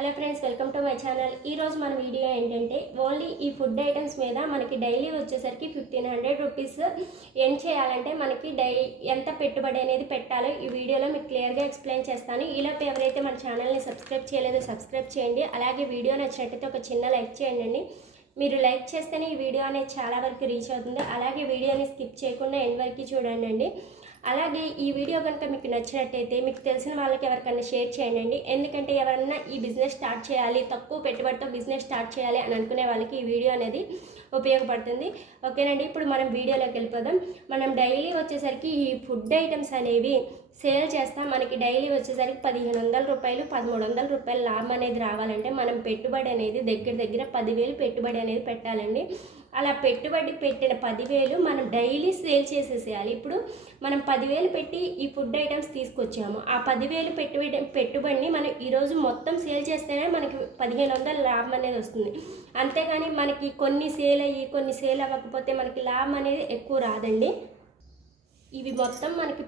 Hello friends, welcome to my channel. ఈరోజు మన video ఏంటంటే ఓన్లీ ఈ ఫుడ్ ఐటమ్స్ మీద మనకి డైలీ వచ్చేసరికి 1500 రూపీస్ ఎర్న్ చేయాలంటే మనకి ఎంత పెట్టుబడి అనేది పెట్టాలో ఈ వీడియోలో మీకు క్లియర్గా ఎక్స్ప్లెయిన్ చేస్తాను. ఈలోపు ఎవరైతే మన ఛానల్ని సబ్స్క్రైబ్ చేయలేదో సబ్స్క్రైబ్ చేయండి. అలాగే వీడియో నచ్చినట్టయితే ఒక చిన్న లైక్ చేయండి. మీరు లైక్ చేస్తేనే ఈ వీడియో అనేది చాలా వరకు రీచ్ అవుతుంది. అలాగే వీడియోని స్కిప్ చేయకుండా ఎండ్ వరకు చూడండి. అలాగే ఈ వీడియో కనుక మీకు నచ్చినట్టయితే మీకు తెలిసిన వాళ్ళకి ఎవరికైనా షేర్ చేయండి. ఎందుకంటే ఎవరైనా ఈ బిజినెస్ స్టార్ట్ చేయాలి, తక్కువ పెట్టుబడితో బిజినెస్ స్టార్ట్ చేయాలి అని అనుకునే వాళ్ళకి ఈ వీడియో అనేది ఉపయోగపడుతుంది. ఓకేనండి, ఇప్పుడు మనం వీడియోలోకి వెళ్ళిపోదాం. మనం డైలీ వచ్చేసరికి ఈ ఫుడ్ ఐటమ్స్ అనేవి సేల్ చేస్తాం. మనకి డైలీ వచ్చేసరికి 1500 రూపాయలు 1300 రూపాయలు లాభం అనేది రావాలంటే మనం పెట్టుబడి అనేది దగ్గర 10,000 పెట్టుబడి అనేది పెట్టాలండి. అలా పెట్టుబడి పెట్టిన 10,000 మనం డైలీ సేల్ చేసేసేయాలి. ఇప్పుడు మనం 10,000 పెట్టి ఈ ఫుడ్ ఐటమ్స్ తీసుకొచ్చాము. ఆ 10,000 పెట్టుబడిని మనం ఈరోజు మొత్తం సేల్ చేస్తేనే మనకి 1500 లాభం అనేది వస్తుంది. అంతేగాని మనకి కొన్ని సేల్ అయ్యి కొన్ని సేల్ అవ్వకపోతే మనకి లాభం అనేది ఎక్కువ రాదండి. ఇవి మొత్తం మనకి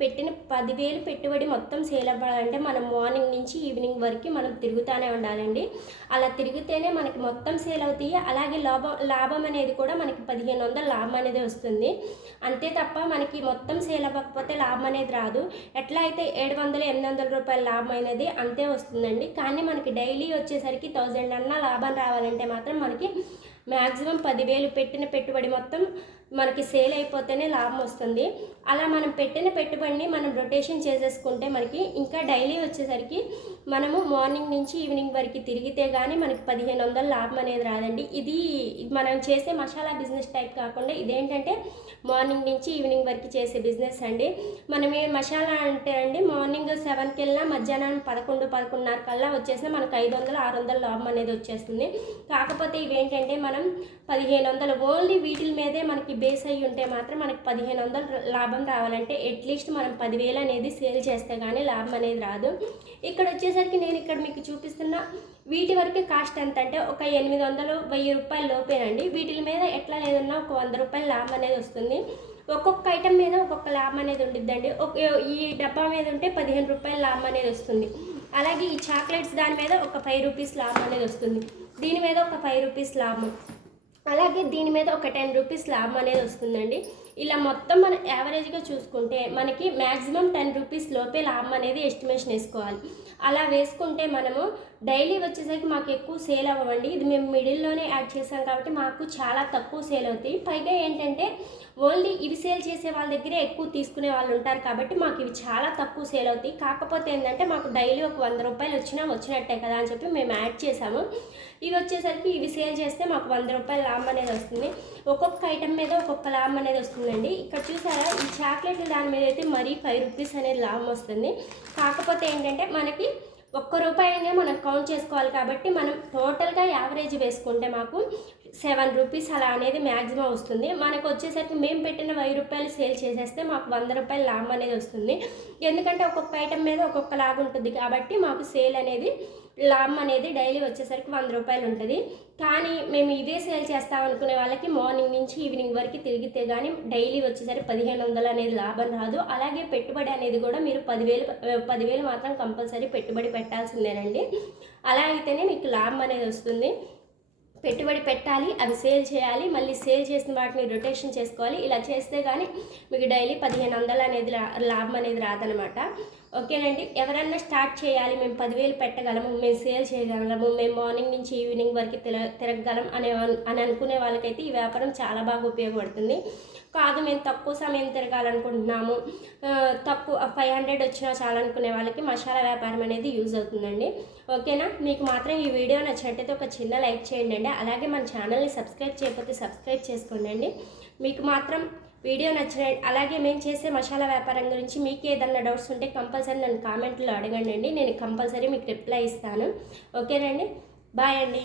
పెట్టిన 10,000 పెట్టుబడి మొత్తం సేల్ అవ్వాలంటే మనం మార్నింగ్ నుంచి ఈవినింగ్ వరకు మనం తిరుగుతూనే ఉండాలండి. అలా తిరిగితేనే మనకి మొత్తం సేల్ అవుతాయి. అలాగే లాభం అనేది కూడా మనకి 1500 లాభం అనేది వస్తుంది. అంతే తప్ప మనకి మొత్తం సేల్ అవ్వకపోతే లాభం అనేది రాదు. ఎట్లా అయితే 700-800 రూపాయల లాభం అనేది అంతే వస్తుందండి. కానీ మనకి డైలీ వచ్చేసరికి 1000 అన్న లాభం రావాలంటే మాత్రం మనకి మ్యాక్సిమం 10,000 పెట్టిన పెట్టుబడి మొత్తం మనకి సేల్ అయిపోతేనే లాభం వస్తుంది. అలా మనం పెట్టిన పెట్టుబడిని మనం రొటేషన్ చేసేసుకుంటే మనకి ఇంకా డైలీ వచ్చేసరికి మనము మార్నింగ్ నుంచి ఈవినింగ్ వరకు తిరిగితే కానీ మనకి 1500 లాభం అనేది రాదండి. ఇది మనం చేసే మసాలా బిజినెస్ టైప్ కాకుండా ఇదేంటంటే మార్నింగ్ నుంచి ఈవినింగ్ వరకు చేసే బిజినెస్ అండి. మనం ఏ మసాలా అంటే అండి మార్నింగ్ 7కి వెళ్ళినా మధ్యాహ్నం 11-11:30 కల్లా వచ్చేసినా మనకు 500-600 లాభం అనేది వచ్చేస్తుంది. కాకపోతే ఇవేంటంటే మనం 1500 ఓన్లీ వీటి మీదే మనకి బేస్ అయ్యి ఉంటే మాత్రం మనకి 1500 లాభం రావాలంటే అట్లీస్ట్ మనం 10,000 అనేది సేల్ చేస్తే కానీ లాభం అనేది రాదు. ఇక్కడ వచ్చేసరికి నేను ఇక్కడ మీకు చూపిస్తున్న వీటి వరకు కాస్ట్ ఎంత అంటే ఒక 800-1000 రూపాయల లోపేనండి. వీటి మీద ఎట్లా లేదన్నా ఒక 100 రూపాయల లాభం అనేది వస్తుంది. ఒక్కొక్క ఐటమ్ మీద ఒక్కొక్క లాభం అనేది ఉండిద్దండి. ఈ డబ్బా మీద ఉంటే 15 రూపాయల లాభం అనేది వస్తుంది. అలాగే ఈ చాక్లెట్స్ దాని మీద ఒక 5 రూపీస్ లాభం అనేది వస్తుంది. దీని మీద ఒక 5 రూపీస్ లాభం, అలాగే దీని మీద ఒక 10 రూపీస్ లాభం అనేది వస్తుందండి. ఇలా మొత్తం మనం యావరేజ్గా చూసుకుంటే మనకి మ్యాక్సిమం 10 రూపీస్ లోపే లాభం అనేది ఎస్టిమేషన్ వేసుకోవాలి. అలా వేసుకుంటే మనము డైలీ వచ్చేసరికి మాకు ఎక్కువ సేల్ అవ్వండి. ఇది మేము మిడిల్లోనే యాడ్ చేసాం కాబట్టి మాకు చాలా తక్కువ సేల్ అవుతాయి. పైగా ఏంటంటే ఓన్లీ ఇవి సేల్ చేసే వాళ్ళ దగ్గరే ఎక్కువ తీసుకునే వాళ్ళు ఉంటారు కాబట్టి మాకు ఇవి చాలా తక్కువ సేల్ అవుతాయి. కాకపోతే ఏంటంటే మాకు డైలీ ఒక 100 రూపాయలు వచ్చినట్టే కదా అని చెప్పి మేము యాడ్ చేసాము. ఇవి వచ్చేసరికి ఇవి సేల్ చేస్తే మాకు 100 రూపాయల లాభం అనేది వస్తుంది. ఒక్కొక్క ఐటమ్ మీద ఒక్కొక్క లాభం అనేది వస్తుందండి. ఇక్కడ చూసారా ఈ చాక్లెట్లు దాని మీద అయితే మరీ 5 రూపీస్ అనేది లాభం వస్తుంది. కాకపోతే ఏంటంటే మనకి ఒక్క రూపాయినే మనం కౌంట్ చేసుకోవాలి కాబట్టి మనం టోటల్గా యావరేజ్ వేసుకుంటే మాకు 7 రూపీస్ అలా అనేది మ్యాక్సిమం వస్తుంది. మనకు వచ్చేసరికి మేము పెట్టిన 1000 రూపాయలు సేల్ చేసేస్తే మాకు 100 రూపాయల లాభం అనేది వస్తుంది. ఎందుకంటే ఒక్కొక్క ఐటమ్ మీద ఒక్కొక్క లాభం ఉంటుంది కాబట్టి మాకు సేల్ అనేది లాభం అనేది డైలీ వచ్చేసరికి 100 రూపాయలు ఉంటుంది. కానీ మేము ఇవే సేల్ చేస్తామనుకునే వాళ్ళకి మార్నింగ్ నుంచి ఈవినింగ్ వరకు తిరిగితే కానీ డైలీ వచ్చేసరికి 1500 అనేది లాభం రాదు. అలాగే పెట్టుబడి అనేది కూడా మీరు 10,000 మాత్రం కంపల్సరీ పెట్టుబడి పెట్టాల్సిందేనండి. అలా అయితేనే మీకు లాభం అనేది వస్తుంది. పెట్టుబడి పెట్టాలి, అవి సేల్ చేయాలి, మళ్ళీ సేల్ చేసిన వాటిని రొటేషన్ చేసుకోవాలి. ఇలా చేస్తే కానీ మీకు డైలీ 1500 అనేది లాభం అనేది రాదనమాట. ఓకేనండి, ఎవరన్నా స్టార్ట్ చేయాలి, మేము 10,000 పెట్టగలము, మేము సేల్ చేయగలము, మేము మార్నింగ్ నుంచి ఈవినింగ్ వరకు తిరగగలం అని అనుకునే వాళ్ళకైతే ఈ వ్యాపారం చాలా బాగా ఉపయోగపడుతుంది. కాదు మేము తక్కువ సమయం తిరగాలనుకుంటున్నాము, తక్కువ 500 వచ్చినా చాలనుకునే వాళ్ళకి మసాలా వ్యాపారం అనేది యూజ్ అవుతుందండి. ఓకేనా, మీకు మాత్రం ఈ వీడియో నచ్చినట్టయితే ఒక చిన్న లైక్ చేయండి. అలాగే మన ఛానల్ని సబ్స్క్రైబ్ చేయకపోతే సబ్స్క్రైబ్ చేసుకోండి. మీకు మాత్రం వీడియో నచ్చిన అలాగే మేము చేసే మసాలా వ్యాపారం గురించి మీకు ఏదన్నా డౌట్స్ ఉంటే కంపల్సరీ నన్ను కామెంట్లో అడగండి. నేను కంపల్సరీ మీకు రిప్లై ఇస్తాను. ఓకేనండి, బాయ్ అండి.